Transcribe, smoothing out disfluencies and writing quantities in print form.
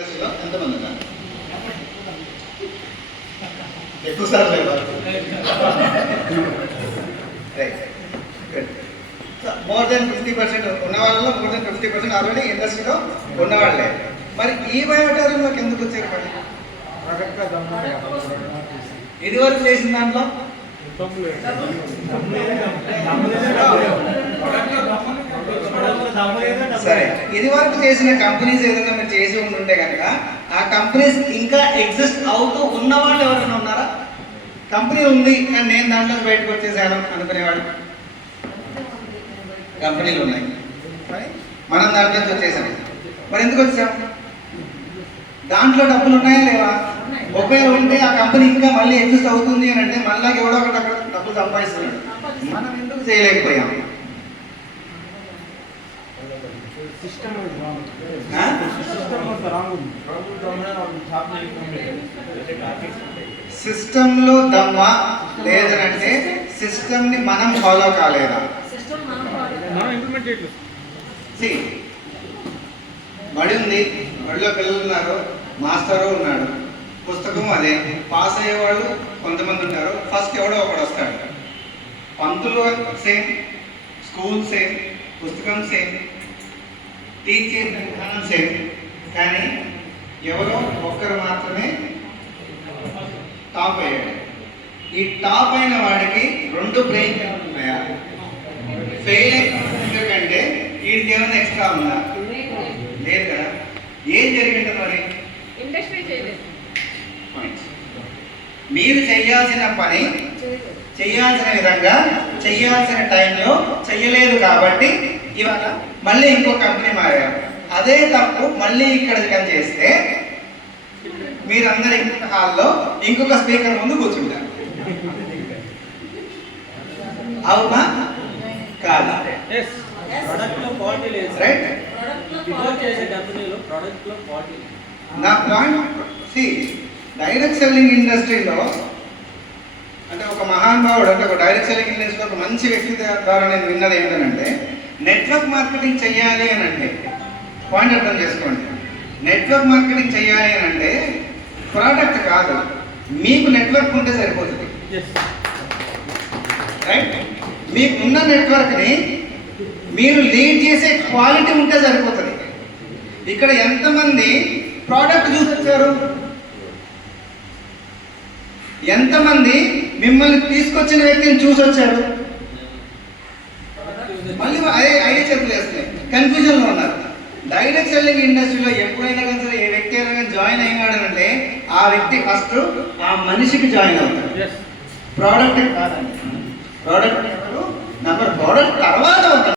ఎంతమంది ఉన్నారు? ఎక్కువ సార్లు మోర్ దెన్ 50% ఉన్న వాళ్ళలో మోర్ దెన్ 50% ఆల్రెడీ ఇండస్ట్రీలో ఉన్నవాళ్ళే. మరి ఈ బయోటెక్నాలజీలోకి ఎందుకు వచ్చారు? మరి ఇది వరకు చేసిన దాంట్లో సరే, ఇది వరకు చేసిన కంపెనీస్ ఏదైనా మీరు చేసి ఉంటే కనుక ఆ కంపెనీస్ ఇంకా ఎగ్జిస్ట్ అవుతూ ఉన్న వాళ్ళు ఎవరైనా ఉన్నారా? కంపెనీ ఉంది కానీ నేను దాంట్లో బయటకు వచ్చేసాను అనుకునేవాడు. కంపెనీలు ఉన్నాయి, మనం దాంట్లో వచ్చేసాం. మరి ఎందుకు వచ్చాం? దాంట్లో డబ్బులు ఉన్నాయా లేవా? ఒకవేళ ఉంటే ఆ కంపెనీ ఇంకా మళ్ళీ ఎగ్జిస్ట్ అవుతుంది అని అంటే మళ్ళీ ఎవడో ఒకటి అక్కడ డబ్బులు సంపాదిస్తున్నాడు. మనం ఎందుకు చేయలేకపోయాం? సిస్టంలో దమ్మా లేదనంటే సిస్టమ్ ని మనం ఫాలో కాలేదా? బడి ఉంది, బడిలో పిల్లలు ఉన్నారు, మాస్టరు ఉన్నాడు, పుస్తకం అదే, పాస్ అయ్యేవాళ్ళు కొంతమంది ఉంటారు, ఫస్ట్ ఎవడో ఒకడు వస్తాడు. పంతులు సేమ్, స్కూల్ సేమ్, పుస్తకం సేమ్, టీచ్ చేసిన విధానం సేమ్, కానీ ఎవరో ఒక్కరు మాత్రమే టాప్ అయ్యాడు. ఈ టాప్ అయిన వాడికి 2 బ్రెయిన్ ఉన్నాయా? ఫెయిల్ అయిన కంటే వీడికి ఏమైనా ఎక్స్ట్రా ఉందా? లేదు కదా. ఏం జరిగింది మరి? మీరు చేయాల్సిన పని చేయాల్సిన విధంగా చేయాల్సిన టైంలో చెయ్యలేదు కాబట్టి ఇవాళ మళ్ళీ ఇంకో కంపెనీ మారారు. అదే తప్పు మళ్ళీ ఇక్కడ చేస్తే మీరందరూ ఇంకొక హాల్లో ఇంకొక స్పీకర్ ముందు కూర్చుంటారు. అవునా కాదా? రైట్. నా పాయింట్, డైరెక్ట్ సెల్లింగ్ ఇండస్ట్రీలో అంటే ఒక మహానుభావుడు అంటే ఒక డైరెక్ట్ సెల్లింగ్ ఇండస్ట్రీలో ఒక మంచి వ్యక్తి ద్వారా నేను విన్నది ఏంటంటే, నెట్వర్క్ మార్కెటింగ్ చెయ్యాలి అని అంటే, పాయింట్ అర్థం చేసుకోండి, నెట్వర్క్ మార్కెటింగ్ చెయ్యాలి అని అంటే ప్రోడక్ట్ కాదు, మీకు నెట్వర్క్ ఉంటే సరిపోతుంది. రైట్. మీకున్న నెట్వర్క్ని మీరు లీడ్ చేసే క్వాలిటీ ఉంటే సరిపోతుంది. ఇక్కడ ఎంతమంది ప్రోడక్ట్ చూసి వచ్చారు? ఎంతమంది మిమ్మల్ని తీసుకొచ్చిన వ్యక్తిని చూసి వచ్చారు? మళ్ళీ అదే ఐడియా చేతులు వేస్తున్నాయి, కన్ఫ్యూజన్లో ఉన్నారు. డైరెక్ట్ సెల్లింగ్ ఇండస్ట్రీలో ఎప్పుడైనా కానీ సరే ఏ వ్యక్తి అయినా కానీ జాయిన్ అయినాడంటే ఆ వ్యక్తి ఫస్ట్ ఆ మనిషికి జాయిన్ అవుతాడు, ప్రోడక్ట్ కాదండి. ప్రోడక్ట్ నెంబర్ ప్రోడక్ట్ తర్వాత